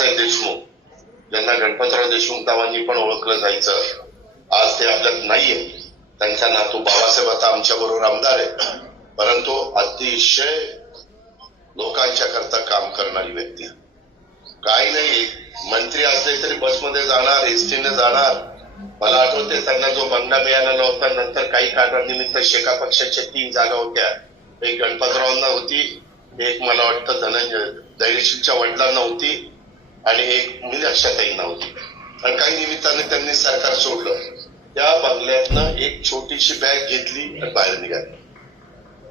देशमुख. ज्यांना गणपतराव देशमुख नावांनी पण ओळखलं जायचं. आज ते आपल्यात नाहीये. त्यांचा नातू बाबासाहेब आता आमच्या बरोबर आमदार आहे. परंतु अतिशय लोकांच्या करता काम करणारी व्यक्ती. काही नाही. मंत्री असले तरी बसमध्ये जाणार एसटीने जाणार. मला आठवते त्यांना जो बंगला मिळालेला होता नंतर काही कारणानिमित्त शेका पक्षाच्या तीन जागा होत्या. एक गणपतरावांना होती. एक मला वाटतं धनंजय दैरेशीच्या वडिलांना होती. आणि एक मीनाक्षाताईंना नव्हती आणि काही निमित्ताने त्यांनी सरकार सोडलं. त्या बंगल्यातनं एक छोटीशी बॅग घेतली आणि बाहेर निघाली.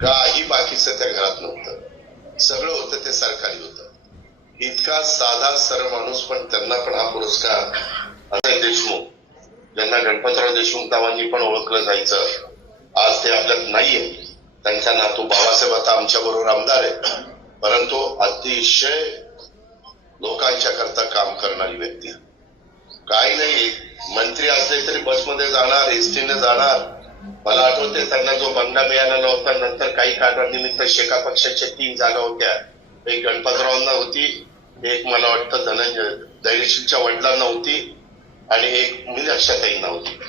काही बाकीचं त्या घरात नव्हतं. सगळं होतं ते सरकारी होतं. इतका साधा सरळ माणूस पण त्यांना पण हा पुरस्कार अजय देशमुख ज्यांना गणपतराव देशमुख नावांनी पण ओळखलं जायचं. आज ते आपल्यात नाहीये. त्यांचा नातू बाबासाहेब आता आमच्या बरोबर आमदार आहे परंतु अतिशय करणारी व्यक्ती. काही नाही मंत्री असले तरी बसमध्ये जाणार एसटीने जाणार. मला आठवते त्यांना जो बंगला मिळालेला होता नंतर काही कारणानिमित्त शेका पक्षाच्या तीन जागा होत्या. एक गणपतरावांना होती एक मला वाटतं धनंजय दैरेशीच्या वडिलांना होती आणि एक म्हणजे मीनाक्षाताईंना होती.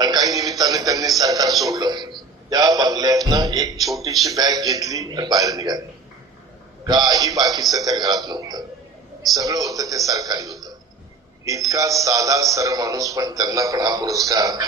आणि काही निमित्ताने त्यांनी सरकार सोडलं. त्या बंगल्यातनं एक छोटीशी बॅग घेतली आणि बाहेर निघाली. काही बाकीचं त्या घरात नव्हतं. सगळं होतं ते सरकारी होतं. इतका साधा सरळ माणूस पण त्यांना पण हा पुरस्कार